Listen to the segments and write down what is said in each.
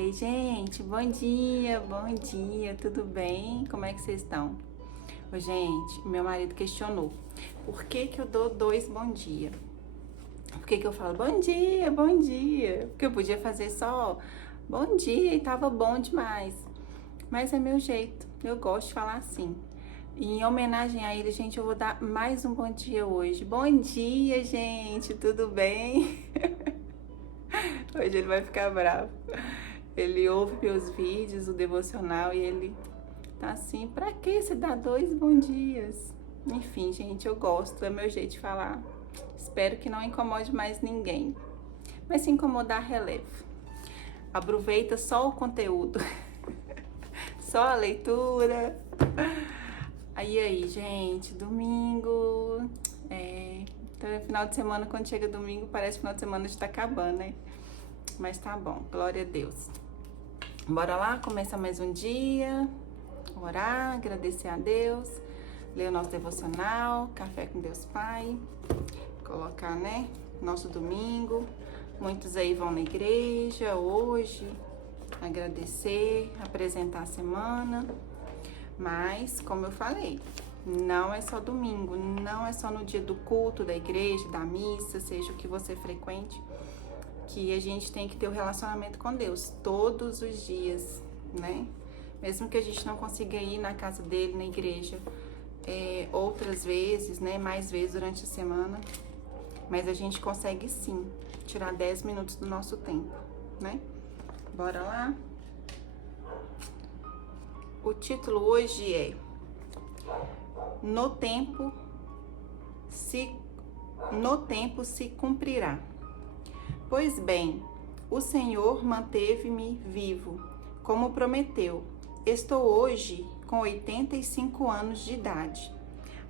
Ei, gente, bom dia, tudo bem? Como é que vocês estão? Ô, gente, meu marido questionou, por que que eu dou 2 bom dia? Por que que eu falo bom dia? Porque eu podia fazer só bom dia e tava bom demais. Mas é meu jeito, eu gosto de falar assim. E em homenagem a ele, gente, eu vou dar mais um bom dia hoje. Bom dia, gente, tudo bem? Hoje ele vai ficar bravo. Ele ouve meus vídeos, o devocional, e ele tá assim, pra que você dá 2 bom dias? Enfim, gente, eu gosto, é meu jeito de falar. Espero que não incomode mais ninguém. Mas se incomodar, relevo. Aproveita só o conteúdo, só a leitura. Aí, gente, domingo. Então, final de semana, quando chega domingo, parece que o final de semana já tá acabando, né? Mas tá bom, glória a Deus. Bora lá, começa mais um dia, orar, agradecer a Deus, ler o nosso devocional, café com Deus Pai, colocar, né, nosso domingo. Muitos aí vão na igreja hoje, agradecer, apresentar a semana, mas, como eu falei, não é só domingo, não é só no dia do culto, da igreja, da missa, seja o que você frequente, que a gente tem que ter o relacionamento com Deus todos os dias, né? Mesmo que a gente não consiga ir na casa dele, na igreja, outras vezes, né? Mais vezes durante a semana, mas a gente consegue sim tirar 10 minutos do nosso tempo, né? Bora lá? O título hoje é No tempo se cumprirá. Pois bem, o Senhor manteve-me vivo, como prometeu. Estou hoje com 85 anos de idade.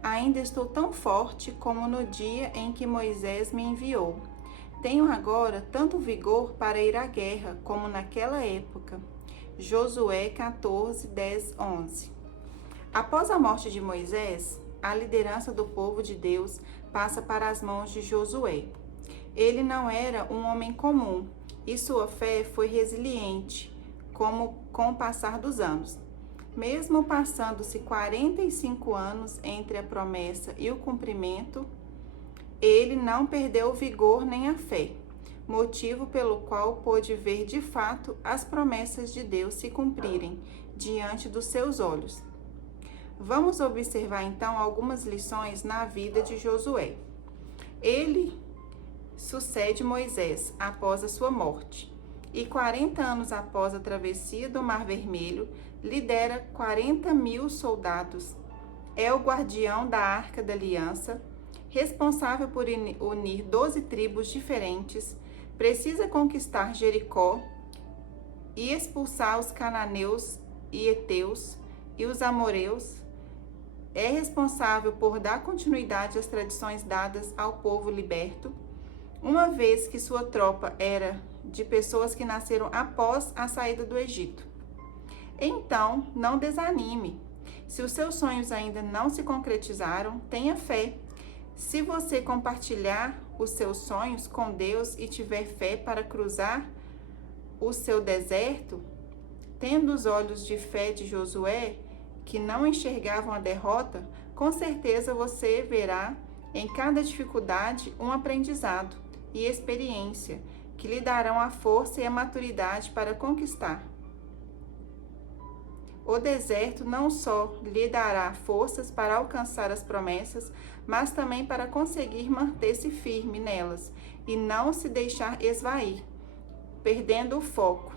Ainda estou tão forte como no dia em que Moisés me enviou. Tenho agora tanto vigor para ir à guerra como naquela época. Josué 14, 10, 11. Após a morte de Moisés, a liderança do povo de Deus passa para as mãos de Josué. Ele não era um homem comum e sua fé foi resiliente com o passar dos anos. Mesmo passando-se 45 anos entre a promessa e o cumprimento, ele não perdeu o vigor nem a fé, motivo pelo qual pôde ver de fato as promessas de Deus se cumprirem diante dos seus olhos. Vamos observar então algumas lições na vida de Josué. Ele sucede Moisés após a sua morte e 40 anos após a travessia do Mar Vermelho, lidera 40.000 soldados. É o guardião da Arca da Aliança, responsável por unir 12 tribos diferentes, precisa conquistar Jericó e expulsar os cananeus e heteus e os amoreus. É responsável por dar continuidade às tradições dadas ao povo liberto, uma vez que sua tropa era de pessoas que nasceram após a saída do Egito. Então, não desanime. Se os seus sonhos ainda não se concretizaram, tenha fé. Se você compartilhar os seus sonhos com Deus e tiver fé para cruzar o seu deserto, tendo os olhos de fé de Josué, que não enxergavam a derrota, com certeza você verá em cada dificuldade um aprendizado e experiência que lhe darão a força e a maturidade para conquistar. O deserto não só lhe dará forças para alcançar as promessas, mas também para conseguir manter-se firme nelas e não se deixar esvair, perdendo o foco,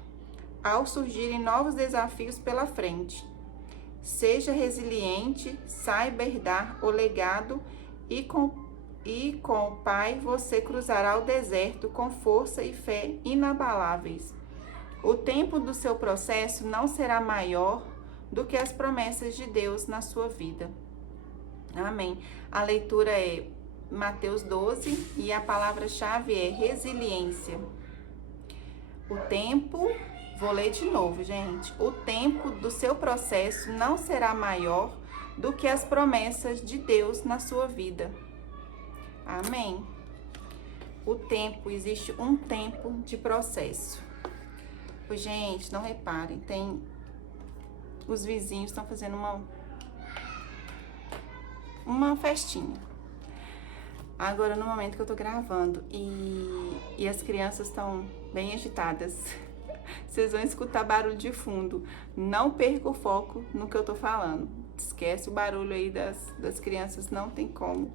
ao surgirem novos desafios pela frente. Seja resiliente, saiba herdar o legado e com o Pai você cruzará o deserto com força e fé inabaláveis. O tempo do seu processo não será maior do que as promessas de Deus na sua vida. Amém. A leitura é Mateus 12 e a palavra-chave é resiliência. O tempo, vou ler de novo, gente. O tempo do seu processo não será maior do que as promessas de Deus na sua vida. Amém. Existe um tempo de processo. Ô, gente, não reparem, os vizinhos estão fazendo uma festinha. Agora, no momento que eu tô gravando e as crianças estão bem agitadas, vocês vão escutar barulho de fundo. Não perca o foco no que eu tô falando. Esquece o barulho aí das crianças, não tem como.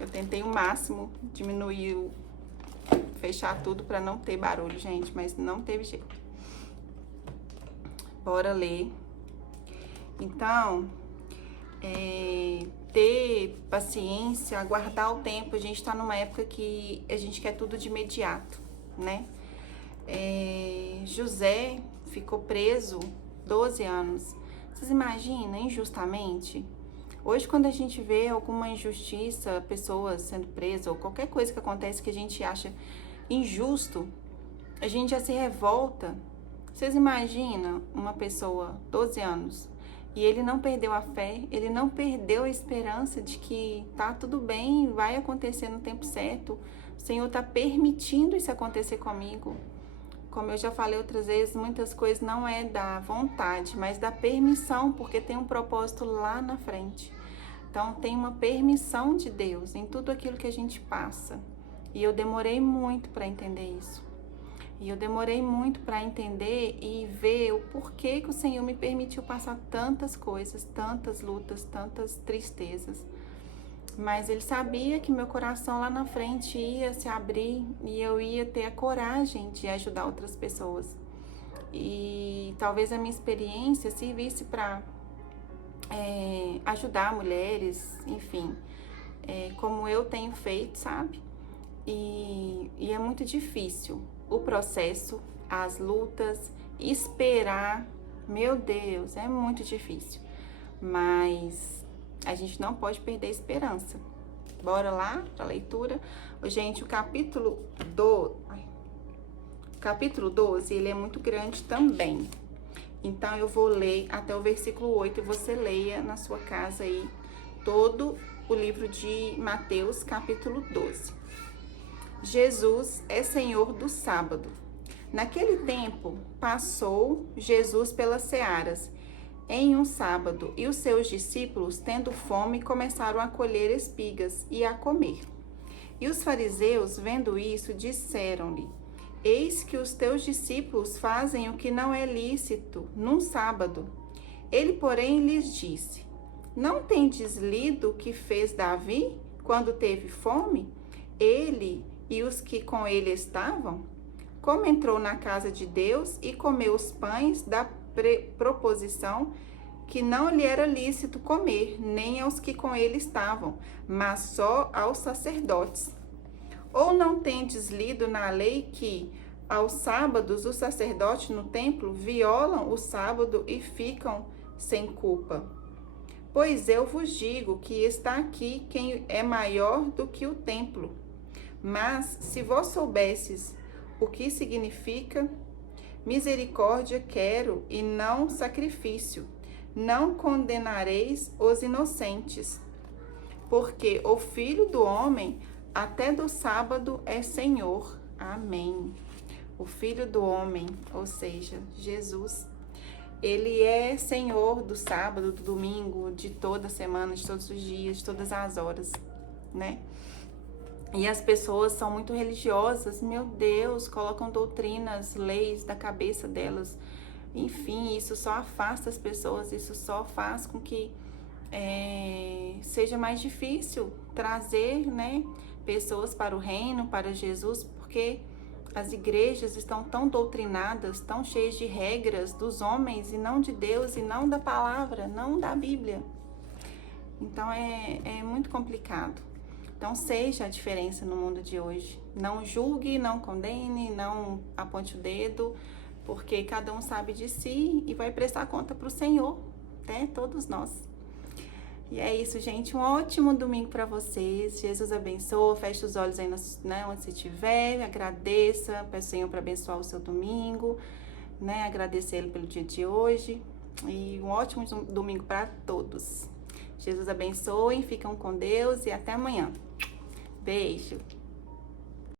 Eu tentei o máximo diminuir, fechar tudo pra não ter barulho, gente, mas não teve jeito. Bora ler. Então, ter paciência, aguardar o tempo. A gente tá numa época que a gente quer tudo de imediato, né? José ficou preso 12 anos. Vocês imaginam, injustamente? Hoje, quando a gente vê alguma injustiça, pessoas sendo presas, ou qualquer coisa que acontece que a gente acha injusto, a gente já se revolta. Vocês imaginam uma pessoa, 12 anos, e ele não perdeu a fé, ele não perdeu a esperança de que tá tudo bem, vai acontecer no tempo certo. O Senhor tá permitindo isso acontecer comigo. Como eu já falei outras vezes, muitas coisas não é da vontade, mas da permissão, porque tem um propósito lá na frente. Então, tem uma permissão de Deus em tudo aquilo que a gente passa. E eu demorei muito para entender isso. E eu demorei muito para entender e ver o porquê que o Senhor me permitiu passar tantas coisas, tantas lutas, tantas tristezas. Mas Ele sabia que meu coração lá na frente ia se abrir e eu ia ter a coragem de ajudar outras pessoas. E talvez a minha experiência servisse para ajudar mulheres, enfim, como eu tenho feito, sabe? E é muito difícil o processo, as lutas, esperar, meu Deus, é muito difícil. Mas a gente não pode perder a esperança. Bora lá para a leitura. Gente, o capítulo 12, ele é muito grande também. Então, eu vou ler até o versículo 8 e você leia na sua casa aí todo o livro de Mateus, capítulo 12. Jesus é Senhor do sábado. Naquele tempo, passou Jesus pelas searas em um sábado, e os seus discípulos, tendo fome, começaram a colher espigas e a comer. E os fariseus, vendo isso, disseram-lhe: Eis que os teus discípulos fazem o que não é lícito num sábado. Ele, porém, lhes disse: Não tendes lido o que fez Davi quando teve fome? Ele e os que com ele estavam? Como entrou na casa de Deus e comeu os pães da proposição que não lhe era lícito comer, nem aos que com ele estavam, mas só aos sacerdotes. Ou não tendes lido na lei que, aos sábados, os sacerdotes no templo violam o sábado e ficam sem culpa? Pois eu vos digo que está aqui quem é maior do que o templo. Mas, se vós soubesses o que significa misericórdia quero e não sacrifício, não condenareis os inocentes, porque o Filho do Homem até do sábado é Senhor. Amém. O Filho do Homem, ou seja, Jesus, Ele é Senhor do sábado, do domingo, de toda semana, de todos os dias, de todas as horas, né? E as pessoas são muito religiosas, meu Deus, colocam doutrinas, leis da cabeça delas. Enfim, isso só afasta as pessoas, isso só faz com que seja mais difícil trazer, né, pessoas para o reino, para Jesus, porque as igrejas estão tão doutrinadas, tão cheias de regras dos homens e não de Deus e não da palavra, não da Bíblia. Então é muito complicado. Então, seja a diferença no mundo de hoje. Não julgue, não condene, não aponte o dedo, porque cada um sabe de si e vai prestar conta para o Senhor, né? Todos nós. E é isso, gente. Um ótimo domingo para vocês. Jesus abençoe. Feche os olhos aí, né, onde você estiver. Agradeça. Peço ao Senhor para abençoar o seu domingo, né? Agradecer Ele pelo dia de hoje. E um ótimo domingo para todos. Jesus abençoe, fiquam com Deus e até amanhã. Beijo!